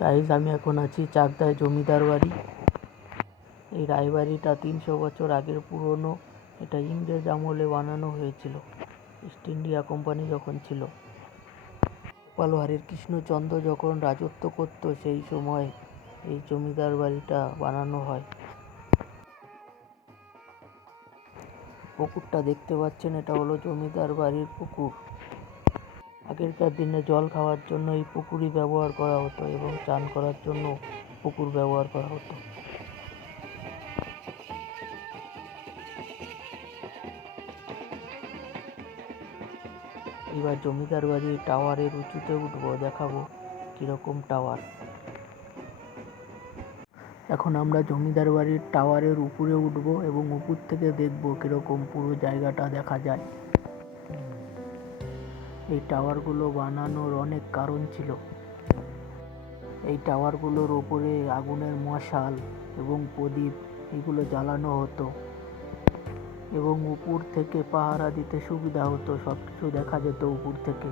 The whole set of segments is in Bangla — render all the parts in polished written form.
গাইজ, আমি এখন আছি চাকদায় জমিদার বাড়ি। এই রায়বাড়িটা 300 বছর আগের পুরনো। এটা ইংরেজ আমলে বানানো হয়েছিল, ইস্ট ইন্ডিয়া কোম্পানি যখন ছিল। গোপালভাঁড়ের কৃষ্ণচন্দ্র যখন রাজত্ব করত সেই সময় এই জমিদার বাড়িটা বানানো হয়। পুকুরটা দেখতে পাচ্ছেন, এটা হলো জমিদার বাড়ির পুকুর। আগেরকার দিনে জল খাওয়ার জন্য এই পুকুরই ব্যবহার করা হতো এবং চান করার জন্য পুকুর ব্যবহার করা হতো। এবার জমিদার বাড়ির টাওয়ারের উঁচুতে উঠবো, দেখাবো কিরকম টাওয়ার। এখন আমরা জমিদার বাড়ির টাওয়ারের উপরে উঠবো এবং উপর থেকে দেখবো কিরকম পুরো জায়গাটা দেখা যায়। এই টাওয়ারগুলো বানানোর অনেক কারণ ছিল। এই টাওয়ারগুলোর ওপরে আগুনের মশাল এবং প্রদীপ এগুলো জ্বালানো হতো এবং উপর থেকে পাহারা দিতে সুবিধা হতো, সবকিছু দেখা যেত উপর থেকে।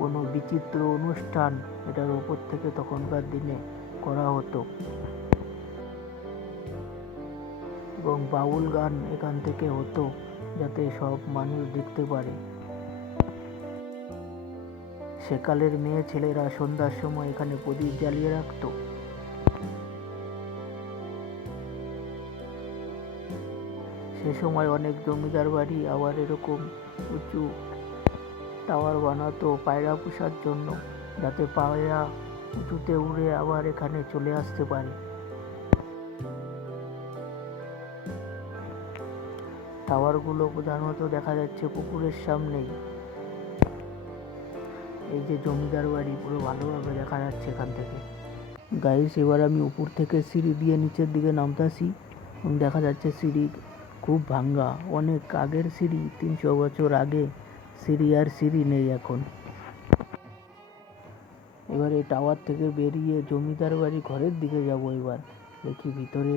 কোনো বিচিত্র অনুষ্ঠান এটার উপর থেকে তখনকার দিনে করা হতো এবং বাউল গান এখান থেকে হতো যাতে সব মানুষ দেখতে পারে। সেকালের মেয়ে ছেলেরা সন্ধ্যার সময় এখানে প্রদীপ জ্বালিয়ে রাখতো। সে সময় অনেক জমিদার বাড়ি আবার এরকম উঁচু টাওয়ার বানাতো পায়রা পোষার জন্য, যাতে পায়রা উঁচুতে উড়ে আবার এখানে চলে আসতে পারে। টাওয়ারগুলো প্রধানত দেখা যাচ্ছে পুকুরের সামনেই। এই যে জমিদার বাড়ি পুরো ভালোভাবে দেখা যাচ্ছে এখান থেকে। গাইস, এবার আমি উপর থেকে সিঁড়ি দিয়ে নিচের দিকে নামতাছি এবং দেখা যাচ্ছে সিঁড়ি খুব ভাঙ্গা, অনেক আগের সিঁড়ি, 300 বছর আগে সিঁড়ি, আর সিঁড়ি নেই এখন। এবার এই টাওয়ার থেকে বেরিয়ে জমিদার বাড়ি ঘরের দিকে যাব। এবার দেখি ভিতরে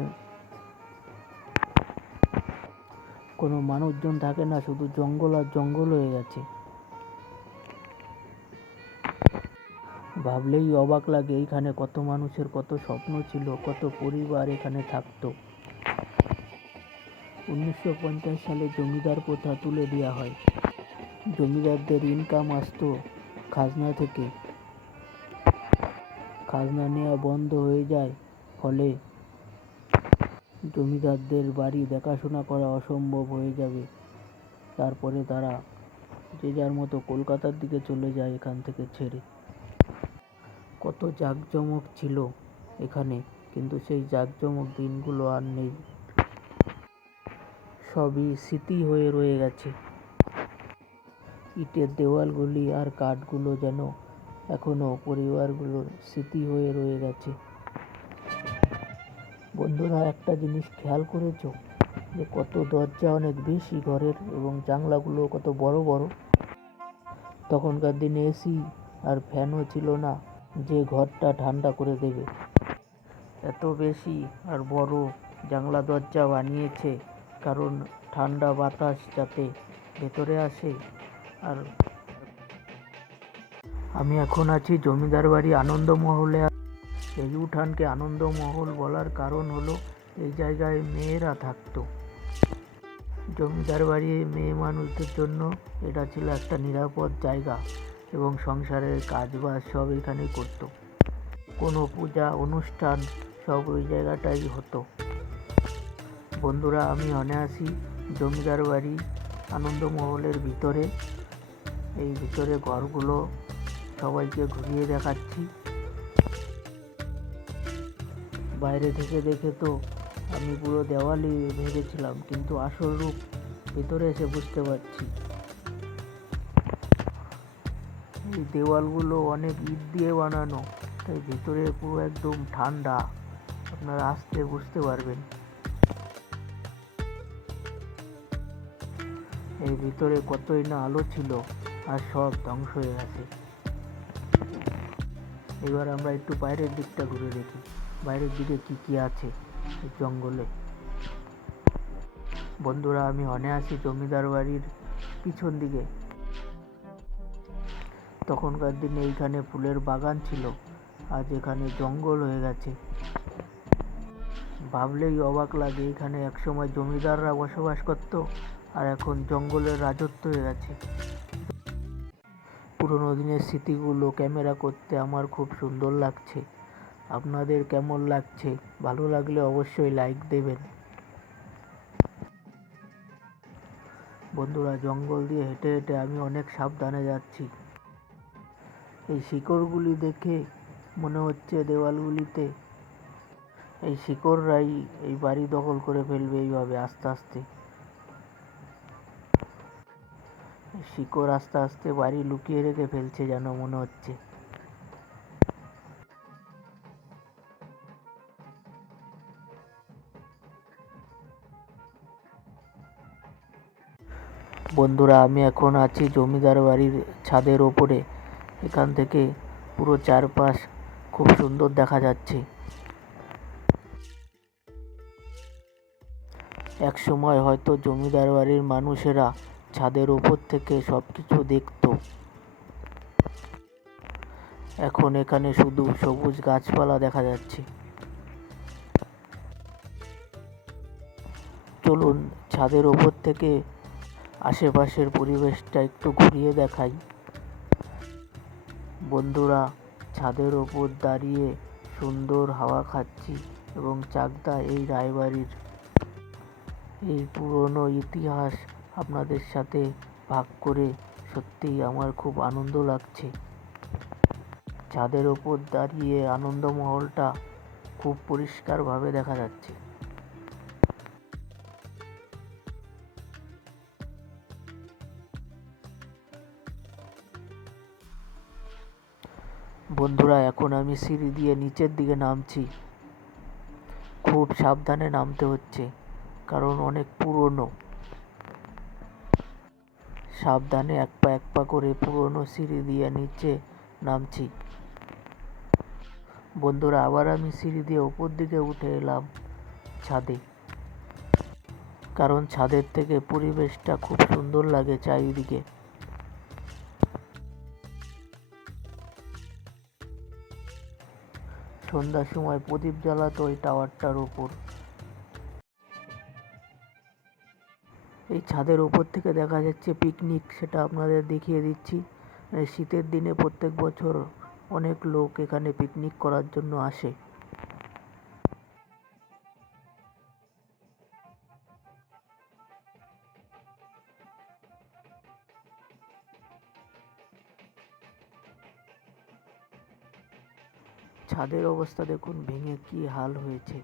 কোনো মানুষজন থাকে না, শুধু জঙ্গল আর জঙ্গল হয়ে গেছে। ভাবলেই অবাক লাগে এইখানে কত মানুষের কত স্বপ্ন ছিল, কত পরিবার এখানে থাকতো। 1950 সালে জমিদার প্রথা তুলে দেওয়া হয়। জমিদারদের ইনকাম আসতো খাজনা থেকে। খাজনা নেওয়া বন্ধ হয়ে যায়, ফলে জমিদারদের বাড়ি দেখাশোনা করা অসম্ভব হয়ে যাবে। তারপরে তারা যে যার মতো কলকাতার দিকে চলে যায় এখান থেকে ছেড়ে। কত জাঁকজমক ছিল এখানে, কিন্তু সেই জাঁকজমক দিনগুলো আর নেই। সবই স্মৃতি হয়ে রয়ে গেছে। ইটের দেওয়ালগুলি আর কাঠগুলো যেন এখনো পরিবারগুলোর স্মৃতি হয়ে রয়ে গেছে। বন্ধুরা, একটা জিনিস খেয়াল করেছো যে কত দরজা অনেক বেশি ঘরের এবং জানলাগুলো কত বড় বড়। তখনকার দিনে এসি আর ফ্যানও ছিল না যে ঘরটা ঠান্ডা করে দেবে। এত বেশি আর বড় জানলা দরজা বানিয়েছে কারণ ঠান্ডা বাতাস যাতে ভেতরে আসে। আর আমি এখন আছি জমিদার বাড়ি আনন্দমহলে। এই উঠানকে আনন্দমহল বলার কারণ হলো এই জায়গায় মেয়েরা থাকতো। জমিদার বাড়ি মেয়ে মানুষদের জন্য এটা ছিল একটা নিরাপদ জায়গা এবং সংসারের কাজবাজ সব এখানেই করতো। কোনো পূজা অনুষ্ঠান সব ওই জায়গাটাই হতো। বন্ধুরা, আমি অনে আছি জমিদার বাড়ি আনন্দমহলের ভিতরে। এই ভিতরে ঘরগুলো সবাইকে ঘুরিয়ে দেখাচ্ছি। বাইরে থেকে দেখে তো আমি পুরো দেওয়ালই ভেবেছিলাম, কিন্তু আসল রূপ ভিতরে এসে বুঝতে পারছি। এই দেওয়ালগুলো অনেক ইট দিয়ে বানানো, তাই ভিতরে পুরো একদম ঠান্ডা, আপনারা আসতে বুঝতে পারবেন। এর ভিতরে কতই না আলো ছিল, আর সব ধ্বংস হয়ে গেছে। এবার আমরা একটু বাইরের দিকটা ঘুরে দেখি, বাইরের দিকে কি কি আছে এই জঙ্গলে। বন্ধুরা, আমি অনে আছি জমিদার বাড়ির পিছন দিকে। তখনকার দিনে এইখানে ফুলের বাগান ছিল, আজ এখানে জঙ্গল হয়ে গেছে। ভাবলেই অবাক লাগে, এখানে একসময় জমিদাররা বসবাস করত, আর এখন জঙ্গলের রাজত্ব হয়ে গেছে। পুরোনো দিনের স্মৃতিগুলো ক্যামেরা করতে আমার খুব সুন্দর লাগছে। আপনাদের কেমন লাগছে? ভালো লাগলে অবশ্যই লাইক দেবেন। বন্ধুরা, জঙ্গল দিয়ে হেঁটে হেঁটে আমি অনেক সাবধানে যাচ্ছি। এই শিকড়গুলি দেখে মনে হচ্ছে দেওয়ালগুলিতে এই শিকড়রাই এই বাড়ি দখল করে ফেলবে এইভাবে আস্তে আস্তে। শিকড় আস্তে আস্তে বাড়ি লুকিয়ে রেখে ফেলছে যেন মনে হচ্ছে। বন্ধুরা, আমি এখন আছি জমিদার বাড়ির ছাদের ওপরে। এখান থেকে পুরো চারপাশ খুব সুন্দর দেখা যাচ্ছে। এক সময় হয়তো জমিদার বাড়ির মানুষেরা ছাদের ওপর থেকে সবকিছু দেখত। এখন এখানে শুধু সবুজ গাছপালা দেখা যাচ্ছে। চলুন ছাদের ওপর থেকে আশেপাশের পরিবেশটা একটু ঘুরিয়ে দেখাই। বন্ধুরা, ছাদের ওপর দাঁড়িয়ে সুন্দর হাওয়া খাচ্ছি এবং চাকদা এই রায়বাড়ির এই পুরনো ইতিহাস আপনাদের সাথে ভাগ করে সত্যিই আমার খুব আনন্দ লাগছে। ছাদের ওপর দাঁড়িয়ে আনন্দমহলটা খুব পরিষ্কারভাবে দেখা যাচ্ছে। বন্ধুরা, এখন আমি সিঁড়ি দিয়ে নিচের দিকে নামছি। খুব সাবধানে নামতে হচ্ছে, কারণ অনেক পুরনো। সাবধানে এক পা করে পুরনো সিঁড়ি দিয়ে নিচে নামছি। বন্ধুরা, আবার আমি সিঁড়ি দিয়ে উপর দিকে উঠে এলাম ছাদে, কারণ ছাদের থেকে পরিবেশটা খুব সুন্দর লাগে চারিদিকে। সন্ধ্যার সময় প্রদীপ জ্বালাতো ওই টাওয়ারটার উপর। এই ছাদের ওপর থেকে দেখা যাচ্ছে পিকনিক, সেটা আপনাদের দেখিয়ে দিচ্ছি। শীতের দিনে প্রত্যেক বছর অনেক লোক এখানে পিকনিক করার জন্য আসে। ছাদের অবস্থা দেখুন ভেঙে কি হাল হয়েছে।